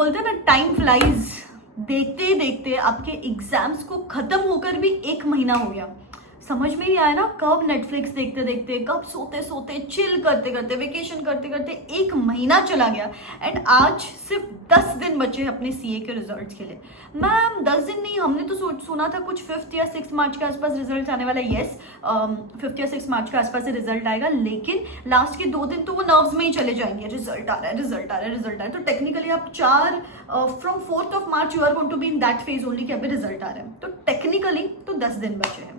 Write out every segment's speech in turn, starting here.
बोलते हैं ना, टाइम फ्लाइज। देखते देखते आपके एग्जाम्स को खत्म होकर भी 1 महीना हो गया। समझ में नहीं आया ना, कब नेटफ्लिक्स देखते देखते, कब सोते सोते, चिल करते करते, वेकेशन करते करते 1 महीना चला गया। एंड आज सिर्फ 10 दिन बचे अपने सीए के रिजल्ट्स के लिए। मैम 10 दिन नहीं, हमने तो सुना था कुछ 5 या 6 मार्च के आसपास रिजल्ट आने वाला है। येस, 5 या 6 मार्च के आसपास से रिजल्ट आएगा, लेकिन लास्ट के 2 दिन तो वो नर्व्स में ही चले जाएंगे। रिजल्ट आ रहा है, रिजल्ट आ रहा है, रिजल्ट आ रहा है। तो टेक्निकली आप 4 from 4th of March you are going to be in that phase only कि अभी रिजल्ट आ रहा है। तो टेक्निकली तो 10 दिन बचे हैं।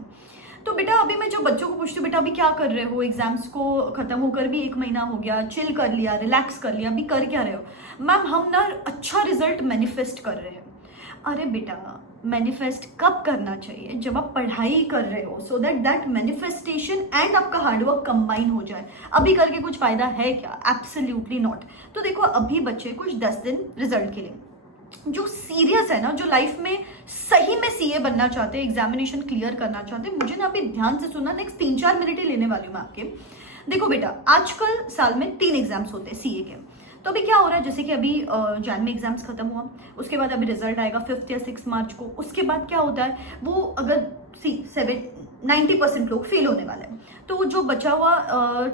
तो बेटा अभी मैं जो बच्चों को पूछती हूँ, बेटा अभी क्या कर रहे हो, एग्जाम्स को खत्म होकर भी 1 महीना हो गया, चिल कर लिया, रिलैक्स कर लिया, अभी कर क्या रहे हो? मैम हम ना अच्छा रिजल्ट मैनिफेस्ट कर रहे हैं। अरे बेटा, मैनिफेस्ट कब करना चाहिए? जब आप पढ़ाई कर रहे हो, सो दैट मैनिफेस्टेशन एंड आपका हार्डवर्क कंबाइन हो जाए। अभी करके कुछ फायदा है क्या? Absolutely not. तो देखो, अभी बच्चे कुछ 10 दिन रिजल्ट के लिए। जो सीरियस है ना, जो लाइफ में सही में सीए बनना चाहते हैं, एग्जामिनेशन क्लियर करना चाहते हैं, मुझे ना अभी ध्यान से सुनना, नेक्स्ट 3-4 मिनट ही लेने वाली हूँ मैं आपके। देखो बेटा, आजकल साल में 3 एग्जाम्स होते हैं सीए के। तो अभी क्या हो रहा है, जैसे कि अभी जैन में एग्जाम्स खत्म हुआ, उसके बाद अभी रिजल्ट आएगा 5 या 6 मार्च को। उसके बाद क्या होता है, वो अगर 90% लोग फेल होने वाले हैं, तो जो बचा हुआ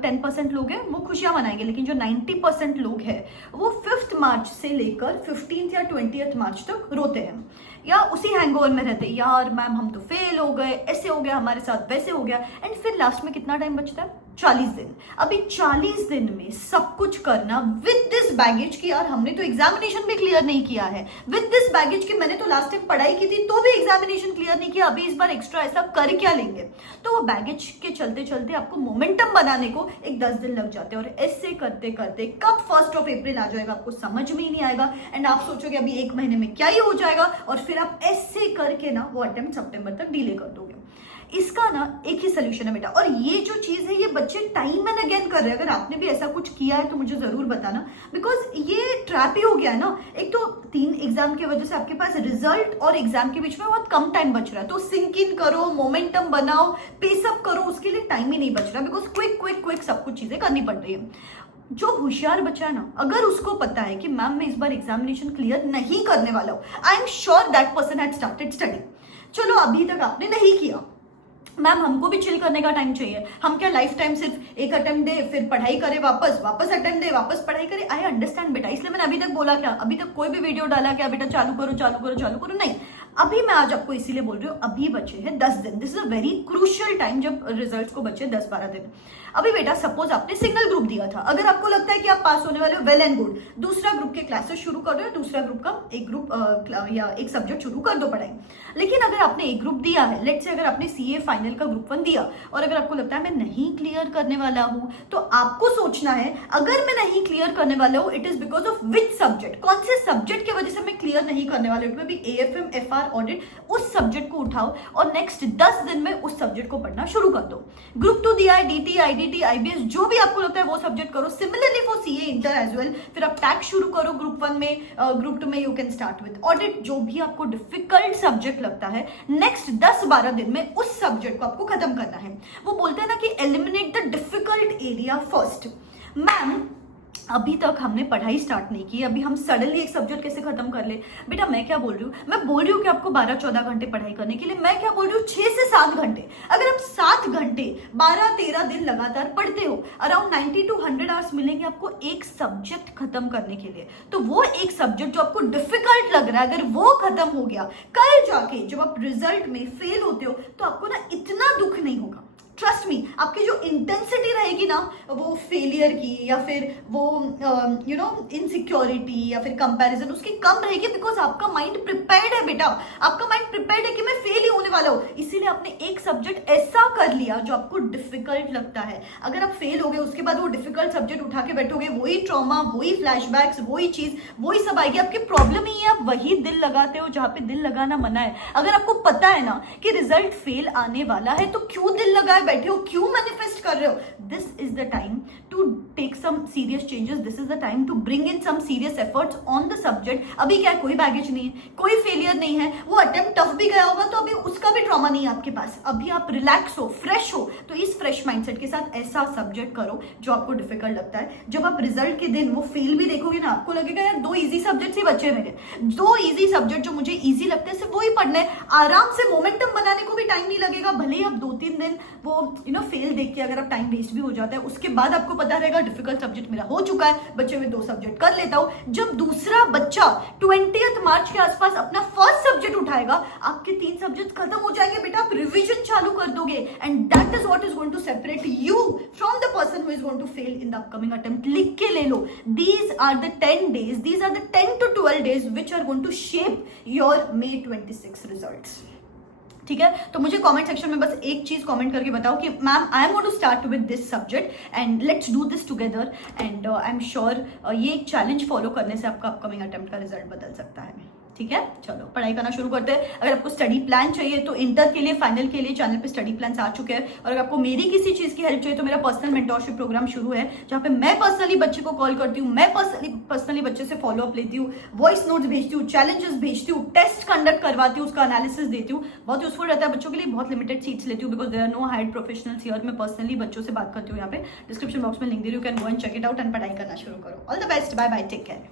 10% लोग हैं वो खुशियां मनाएंगे, लेकिन जो 90% लोग हैं वो 5th मार्च से लेकर 15th या 20th मार्च तक रोते हैं, या उसी हैंगओवर में रहते हैं। यार मैम हम तो फेल हो गए, ऐसे हो गया हमारे साथ, वैसे हो गया। एंड फिर लास्ट में कितना टाइम बचता है? 40 दिन। अभी 40 दिन में सब कुछ करना विद दिस बैगेज कि यार हमने तो एग्जामिनेशन भी क्लियर नहीं किया है, विद दिस बैगेज कि मैंने तो लास्ट टाइम पढ़ाई की थी तो भी एग्जामिनेशन क्लियर नहीं किया, अभी इस बार एक्स्ट्रा ऐसा कर क्या लेंगे? तो वो बैगेज के चलते चलते आपको मोमेंटम बनाने को 10 दिन लग जाते हैं, और ऐसे करते करते कब 1st of April आ जाएगा आपको समझ में ही नहीं आएगा। एंड आप सोचोगे अभी 1 महीने में क्या ही हो जाएगा, और फिर आप ऐसे करके ना वो अटेम्प्ट सितंबर तक डिले कर दोगे। इसका ना एक ही सोल्यूशन है बेटा, और ये जो चीज है ये बच्चे टाइम एंड अगेन कर रहे हैं। अगर आपने भी ऐसा कुछ किया है तो मुझे जरूर बताना, बिकॉज ये ट्रैप ही हो गया है ना। एक तो 3 एग्जाम की वजह से आपके पास रिजल्ट और एग्जाम के बीच में बहुत कम टाइम बच रहा है, तो सिंक इन करो, मोमेंटम बनाओ, पेसअप करो, उसके लिए टाइम ही नहीं बच रहा, बिकॉज क्विक क्विक क्विक सब कुछ चीजें करनी पड़ रही है। जो होशियार बच्चा है ना, अगर उसको पता है कि मैम मैं इस बार एग्जामिनेशन क्लियर नहीं करने वाला हूं, आई am sure that person had started study. चलो अभी तक आपने नहीं किया, मैम हमको भी चिल करने का टाइम चाहिए, हम क्या लाइफ टाइम सिर्फ एक अटेम्प्ट दे, फिर पढ़ाई करे, वापस अटेम्प्ट दे, वापस पढ़ाई करे। आई अंडरस्टैंड बेटा, इसलिए मैंने अभी तक बोला क्या, अभी तक कोई भी वीडियो डाला क्या बेटा चालू करो, नहीं। अभी मैं आज आपको इसीलिए बोल रही हूँ, अभी बचे हैं 10 दिन। This is a very crucial time जब रिजल्ट को बचे 10-12 दिन। अभी बेटा सपोज आपने सिंगल ग्रुप दिया था, अगर आपको लगता है कि आप पास होने वाले हो, वेल एंड गुड, दूसरा ग्रुप के क्लासेस शुरू कर दो, या दूसरा ग्रुप का एक ग्रुप या एक सब्जेक्ट शुरू कर दो पढ़ाई। लेकिन अगर आपने एक ग्रुप दिया है, लेट्स से अगर आपने सीए फाइनल का ग्रुप 1 दिया, और अगर आपको लगता है मैं नहीं क्लियर करने वाला हूं, तो आपको सोचना है अगर मैं नहीं क्लियर करने वाला हूं, it is because of which subject, कौन से सब्जेक्ट की वजह से मैं क्लियर नहीं करने वाला हूं। इट में भी एएफएम, एफआर, ऑडिट, उस सब्जेक्ट को उठाओ और नेक्स्ट 10 दिन में उस सब्जेक्ट को पढ़ना शुरू कर दो। ग्रुप 2 दिया है, डीटी, आईडीटी, आईबीएस, जो भी आपको लगता है वो सब्जेक्ट करो। Similarly for CA inter as well, फिर आप टैक्स शुरू करो ग्रुप 1 में, ग्रुप 2 में you can start with audit. जो भी आपको डिफिकल्ट सब्जेक्ट लगता है, नेक्स्ट 10-12 दिन में उस सब्जेक्ट को आपको खत्म करना है। वो बोलते हैं ना कि eliminate the difficult area first. Ma'am अभी तक हमने पढ़ाई स्टार्ट नहीं की, अभी हम सडनली एक सब्जेक्ट कैसे खत्म कर ले? बेटा मैं क्या बोल रही हूँ, मैं बोल रही हूँ कि आपको 12-14 घंटे पढ़ाई करने के लिए, मैं क्या बोल रही हूँ 6 से 7 घंटे। अगर आप 7 घंटे 12-13 दिन लगातार पढ़ते हो, अराउंड 90 to 100 आवर्स मिलेंगे आपको एक सब्जेक्ट खत्म करने के लिए। तो वो एक सब्जेक्ट जो आपको डिफिकल्ट लग रहा है, अगर वो खत्म हो गया, कल जाके जब आप रिजल्ट में फेल होते हो तो आपको ना इतना दुख नहीं होगा। ट्रस्ट मी, आपकी जो इंटेंसिटी रहेगी ना वो फेलियर की, या फिर वो इनसिक्योरिटी या फिर कंपैरिजन, उसकी कम रहेगी, बिकॉज आपका माइंड प्रिपेयर्ड है बेटा। आपका माइंड प्रिपेयर्ड है कि मैं फेल ही होने वाला हूँ, इसीलिए आपने एक सब्जेक्ट ऐसा कर लिया जो आपको डिफिकल्ट लगता है। अगर आप फेल हो गए, उसके बाद वो डिफिकल्ट सब्जेक्ट उठा के बैठोगे, वही ट्रॉमा, वही फ्लैशबैक्स, वही चीज, वही सब आएगी। आपकी प्रॉब्लम ही है, आप वही दिल लगाते हो जहां पे दिल लगाना मना है। अगर आपको पता है ना कि रिजल्ट फेल आने वाला है, तो क्यों दिल लगाए बैठे हो, क्यों मैनिफेस्ट कर रहे हो? This is the time to take some serious changes, this is the time to bring in some serious efforts on the subject. अभी क्या, कोई बैगेज नहीं है, कोई फेलियर नहीं है, वो अटेम्प्ट टफ भी गया होगा तो अभी उसका भी ट्रॉमा नहीं है आपके पास। अभी आप रिलैक्स हो, फ्रेश हो, तो इस फ्रेश माइंडसेट के साथ ऐसा सब्जेक्ट करो जो आपको डिफिकल्ट लगता है। जब आप रिजल्ट के दिन वो फेल भी देखोगे ना, आपको लगेगा यार 2 इजी सब्जेक्ट ही बचे मेरे, 2 इजी सब्जेक्ट जो मुझे इजी लगते हैं सिर्फ वही पढ़ने, आराम से मोमेंटम बनाने को भी टाइम नहीं लगेगा। भले ही आप 2-3 दिन वो फेल देख के अगर आप टाइम वेस्ट भी हो जाता है, उसके बाद आपको पता रहेगा डिफिकल्ट सब्जेक्ट मेरा हो चुका है, बच्चे हुए 2 सब्जेक्ट कर लेता हूं। जब दूसरा बच्चा 20 मार्च के आसपास अपना फर्स्ट सब्जेक्ट उठाएगा, आपके 3 सब्जेक्ट खत्म हो जाएंगे बेटा, आप रिवीजन चालू कर दोगे, and that is what is going to separate you from the person who is going to fail in the upcoming attempt. लिख के ले लो, these are the 10 days, these are the 10 to 12 days which are going to shape your May 26 results. ठीक है, तो मुझे comment section में बस एक चीज कमेंट करके बताओ कि ma'am I am going to start with this subject and let's do this together, and I am sure ये एक चैलेंज फॉलो करने से आपका अपकमिंग अटेम्प्ट का रिजल्ट बदल सकता है। ठीक है, चलो पढ़ाई करना शुरू करते हैं। अगर आपको स्टडी प्लान चाहिए तो इंटर के लिए, फाइनल के लिए चैनल पे स्टडी प्लान आ चुके हैं, और अगर आपको मेरी किसी चीज की हेल्प चाहिए तो मेरा पर्सनल मेंटोरशिप प्रोग्राम शुरू है, जहाँ पे मैं पर्सनली बच्चे को कॉल करती हूँ, मैं पर्सनली बच्चे से फॉलो अप लेती हूँ, वॉइस नोट्स भेजती हूँ, चैलेंजेस भेजती हूँ, टेस्ट कंडक्ट करवाती हूँ, उसका एनालिसिस देती हूँ। बहुत यूजफुल रहता है बच्चों के लिए, बहुत लिमिटेड सीट्स लेती हूँ because there are no hired professionals here. मैं पर्सनली बच्चों से बात करती हूँ, यहाँ पे डिस्क्रिप्शन बॉक्स में लिंक दे रही हूँ, can go and check it out and पढ़ाई करना शुरू करो। All the best, bye bye, take care.